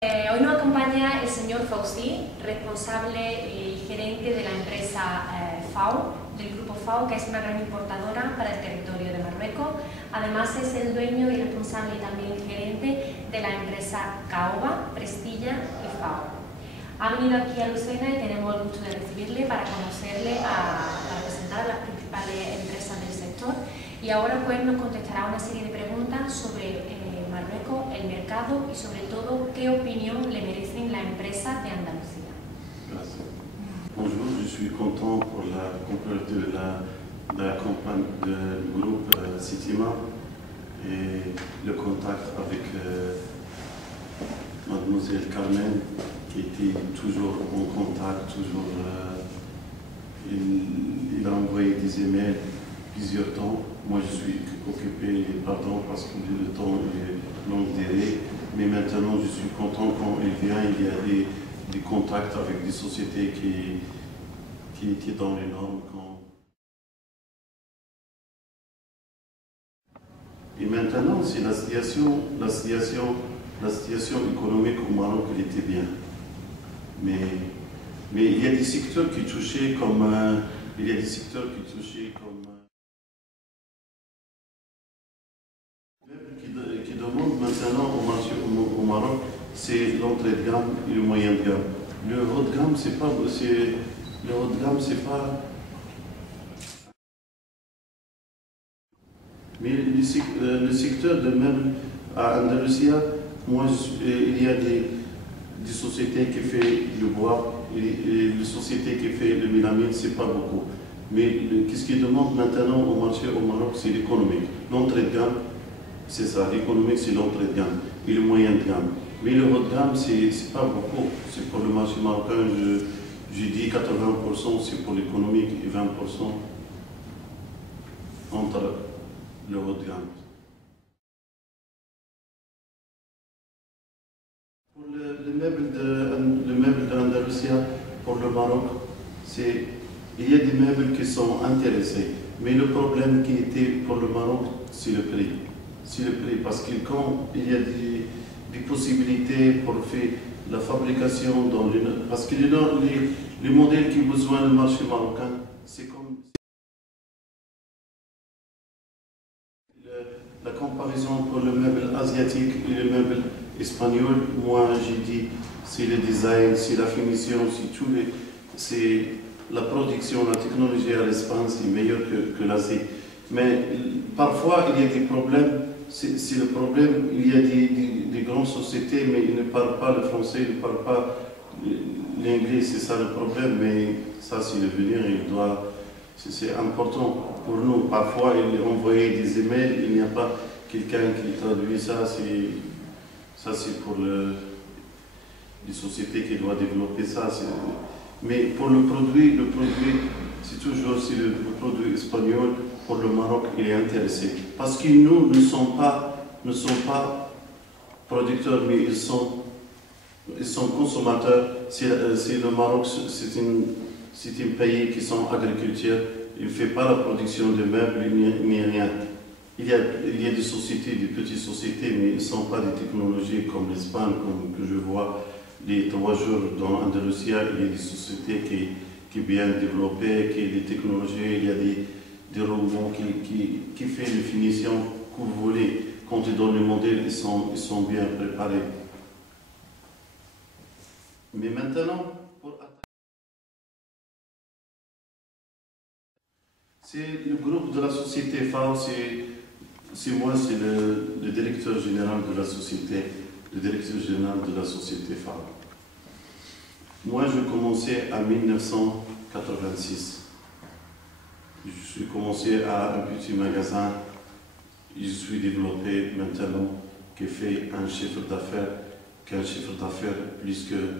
Hoy nos acompaña el señor Fausti, responsable y gerente de la empresa FAO, del grupo FAO, que es una gran importadora para el territorio de Marruecos. Además es el dueño y responsable y también gerente de la empresa Caoba, Prestilla y FAO. Ha venido aquí a Lucena y tenemos el gusto de recibirle para conocerle, para presentar a las principales empresas del sector, y ahora pues nos contestará una serie de preguntas sobre Marruecos, el mercado y sobre todo qué opinión le merecen las empresas de Andalucía. Merci. Bonjour, je suis content pour la complétude de la campagne du groupe Sitima et le contact avec Mademoiselle Carmen qui était toujours en contact, toujours il a envoyé des emails plusieurs temps. Moi je suis occupé, pardon, parce que le temps est long délai, mais maintenant je suis content quand il vient, il y a des contacts avec des sociétés qui étaient dans les normes. Et maintenant, c'est la situation économique au Maroc, elle était bien. Mais il y a des secteurs qui touchaient comme qui demandent maintenant au marché au Maroc, c'est l'entrée de gamme et le moyen de gamme. Le haut de gamme, c'est pas. Mais le secteur de meubles à Andalousie, moi, il y a des sociétés qui font le bois et les sociétés qui font le mélamine, c'est pas beaucoup. Mais qu'est-ce qu'ils demandent maintenant au marché au Maroc, c'est l'économique. L'entrée de gamme, c'est ça. L'économique, c'est l'entrée de gamme et le moyen de gamme. Mais le haut de gamme, c'est pas beaucoup. C'est pour le marché marocain, je dis 80%, c'est pour l'économique et 20% entre le haut de gamme. Pour le meuble d'Andalousie, pour le Maroc, il y a des meubles qui sont intéressés. Mais le problème qui était pour le Maroc, c'est le prix. C'est le prix, parce que quand il y a des possibilités pour faire la fabrication dans parce que les modèles qui ont besoin du marché marocain, c'est comme la comparaison pour le meuble asiatique et le meuble espagnol. Moi, j'ai dit, c'est le design, c'est la finition, c'est la production, la technologie à l'Espagne, c'est meilleur que l'Asie. Mais parfois, il y a des problèmes. C'est le problème, il y a des grandes sociétés, mais ils ne parlent pas le français, ils ne parlent pas l'anglais, c'est ça le problème, mais ça c'est l'avenir, c'est important pour nous. Parfois, ils envoient des emails, il n'y a pas quelqu'un qui traduit ça, c'est pour les sociétés qui doivent développer ça. Mais pour le produit, c'est toujours le produit espagnol. Pour le Maroc, il est intéressé. Parce que nous ne sommes pas producteurs, mais ils sont consommateurs. C'est le Maroc, c'est un pays qui sont agriculteurs. Il ne fait pas la production de meubles, ni rien. Il y a des sociétés, des petites sociétés, mais ils ne sont pas des technologies comme l'Espagne, comme que je vois les 3 jours dans Andalousie. Il y a des sociétés qui sont bien développées, qui ont des technologies, il y a des robots qui font les finitions que vous voulez. Quand ils donnent les modèles, ils sont bien préparés. Mais maintenant, c'est le groupe de la société FAO, c'est moi, c'est le directeur général de la société, FAO. Moi, je commençais en 1986. Je suis commencé à un petit magasin, je suis développé maintenant, qui fait un chiffre d'affaires plus que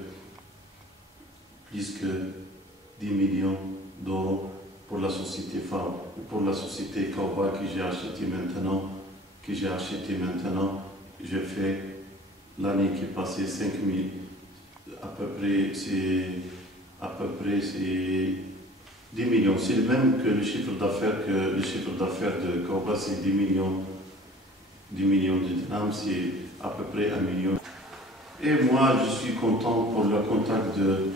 10 millions d'euros pour la société FAO, pour la société Caoba que j'ai acheté maintenant, j'ai fait l'année qui est passée 5 000, à peu près c'est 10 millions, c'est le même que le chiffre d'affaires de Caoba, c'est 10 millions de dirhams, c'est à peu près 1 million. Et moi, je suis content pour le contact de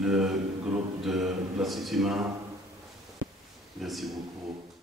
le groupe de la Citima. Merci beaucoup.